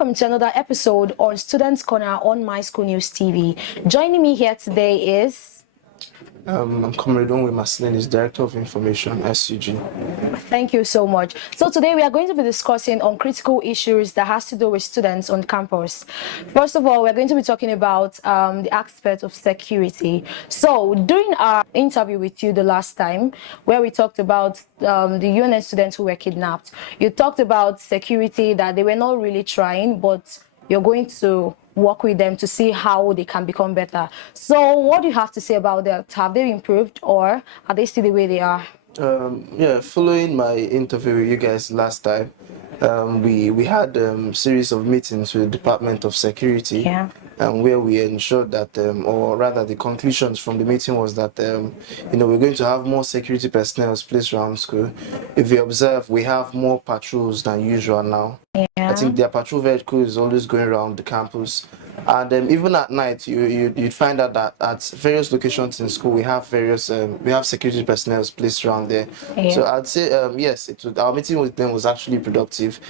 welcome to another episode on Students Corner on Myschoolnewstv. Joining me here today is... I'm Comrade Myschoolnewstv, Director of Information, SUG. Thank you so much. So today we are going to be discussing on critical issues that has to do with students on campus. First of all, we're going to be talking about the aspect of security. So during our interview with you the last time, where we talked about the UNN students who were kidnapped, you talked about security, that they were not really trying, but you're going to work with them to see how they can become better. So what do you have to say about that? Have they improved, or are they still the way they are? Following my interview with you guys last time, we had a series of meetings with the Department of Security, where we ensured that, or rather the conclusions from the meeting was that, we're going to have more security personnel placed around school. If you observe, we have more patrols than usual now. I think their patrol vehicle is always going around the campus. And even at night, you'd find out that at various locations in school, we have security personnel placed around there. So I'd say, yes, our meeting with them was actually productive,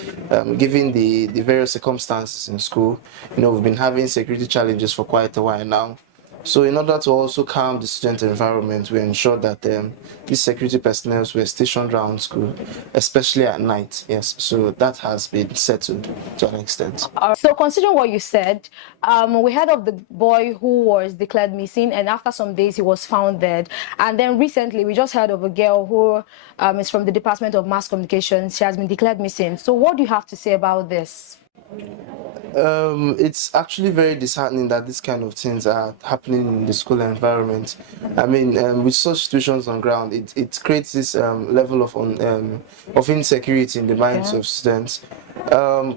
given the various circumstances in school. We've been having security challenges for quite a while now. So in order to also calm the student environment, we ensured that these security personnel were stationed around school, especially at night. Yes, so that has been settled to an extent. So considering what you said, we heard of the boy who was declared missing, and after some days he was found dead. And then recently we just heard of a girl who is from the Department of Mass Communication. She has been declared missing. So what do you have to say about this? It's actually very disheartening that these kind of things are happening in the school environment. I mean, with such situations on ground, it creates this level of insecurity in the minds of students.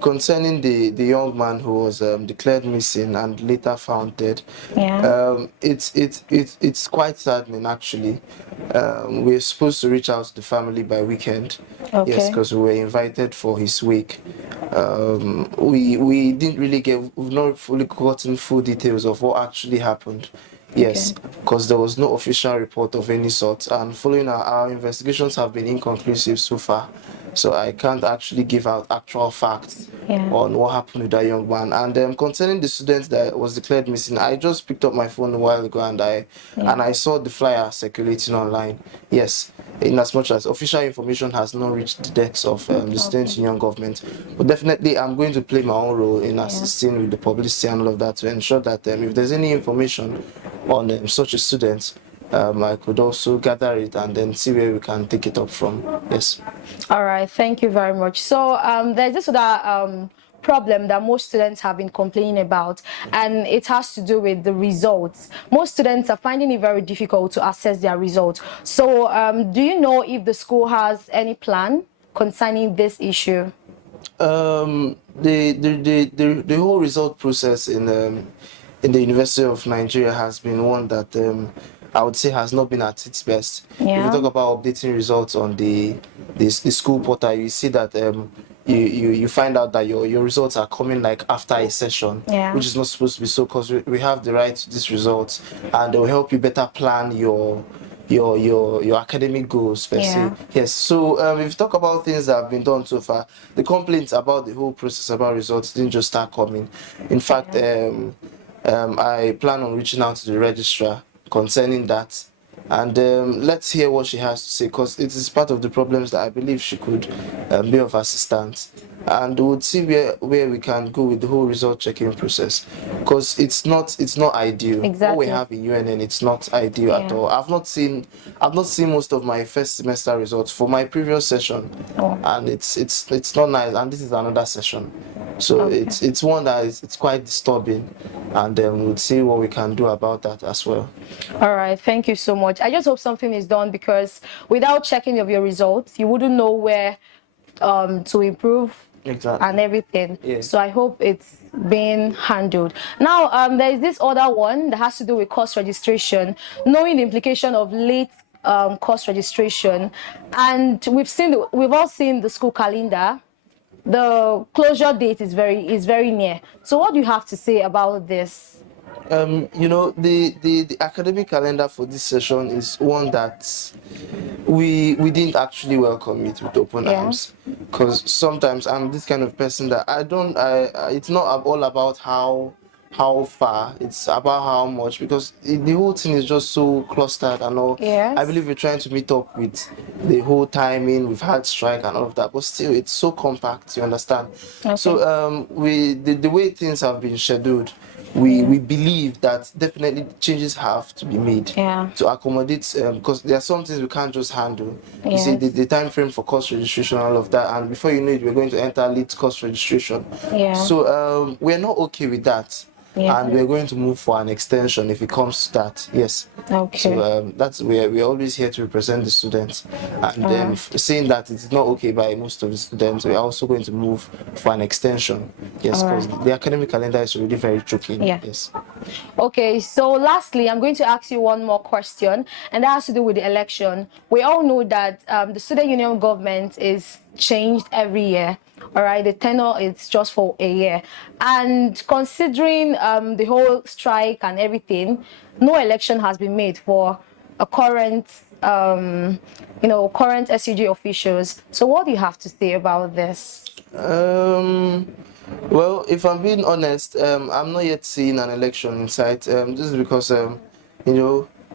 Concerning the young man who was declared missing and later found dead, it's quite saddening actually. We're supposed to reach out to the family by weekend, yes, because we were invited for his wake. We've not fully gotten full details of what actually happened. Yes, because there was no official report of any sort, and following our investigations have been inconclusive so far. So I can't actually give out actual facts on what happened with that young man. And concerning the student that was declared missing, I just picked up my phone a while ago and I saw the flyer circulating online. Yes, in as much as official information has not reached the decks of the student union government, but definitely I'm going to play my own role in assisting with the publicity and all of that to ensure that if there's any information on such a student, I could also gather it and then see where we can take it up from. Yes. All right, thank you very much. So there's this other problem that most students have been complaining about, and it has to do with the results. Most students are finding it very difficult to assess their results. So do you know if the school has any plan concerning this issue? The whole result process in the University of Nigeria has been one that I would say has not been at its best. If you talk about updating results on the school portal, you see that you find out that your results are coming like after a session, which is not supposed to be so, because we have the right to these results, and they will help you better plan your academic goals per se. Yes, so if you talk about things that have been done so far, the complaints about the whole process about results didn't just start coming. In fact, I plan on reaching out to the registrar concerning that, and let's hear what she has to say, because it is part of the problems that I believe she could be of assistance, and we'll see where we can go with the whole result checking process, because it's not ideal. What we have in UNN, it's not ideal at all. I've not seen most of my first semester results for my previous session, and it's not nice, and this is another session. So it's one that it's quite disturbing, and we'll see what we can do about that as well. All right, thank you so much. I just hope something is done, because without checking of your results, you wouldn't know where to improve and everything. So I hope it's being handled. Now there is this other one that has to do with course registration, knowing the implication of late course registration, and we've all seen the school calendar. The closure date is very near. So what do you have to say about this? The academic calendar for this session is one that we didn't actually welcome it with open arms, because sometimes I'm this kind of person that it's not all about how far, it's about how much, because the whole thing is just so clustered and all. I believe we're trying to meet up with the whole timing. We've had strike and all of that, but still it's so compact, you understand. So the way things have been scheduled, we believe that definitely changes have to be made to accommodate, because there are some things we can't just handle. You see the time frame for course registration, all of that, and before you know it, we're going to enter late course registration. So we're not okay with that. And we're going to move for an extension if it comes to that. Yes. So that's where we're always here to represent the students, and saying that it's not okay by most of the students, we're also going to move for an extension. Yes, because the academic calendar is already very tricky. Yes. Okay, so lastly, I'm going to ask you one more question, and that has to do with the election. We all know that the student union government is changed every year. All right, the tenure is just for a year, and considering the whole strike and everything, no election has been made for a current current SUG officials. So what do you have to say about this? Well, if I'm being honest, I'm not yet seeing an election in sight. This is because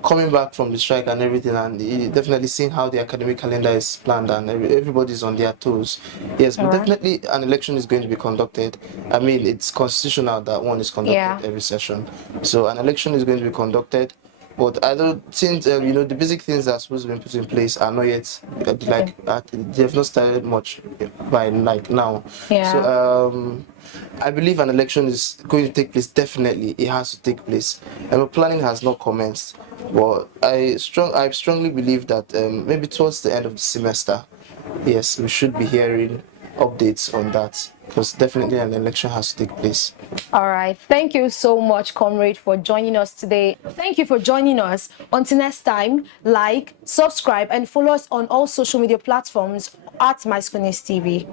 coming back from the strike and everything, and definitely seeing how the academic calendar is planned, and everybody's on their toes. Yes, but definitely an election is going to be conducted. I mean, it's constitutional that one is conducted every session. So an election is going to be conducted. But I don't think, the basic things that are supposed to be put in place are not yet, they have not started much by now. So I believe an election is going to take place. Definitely, it has to take place. And planning has not commenced. But I strongly believe that maybe towards the end of the semester, yes, we should be hearing updates on that, because definitely an election has to take place. All right, thank you so much, comrade, for joining us today. Thank you for joining us. Until next time, like, subscribe, and follow us on all social media platforms at Myschoolnewstv.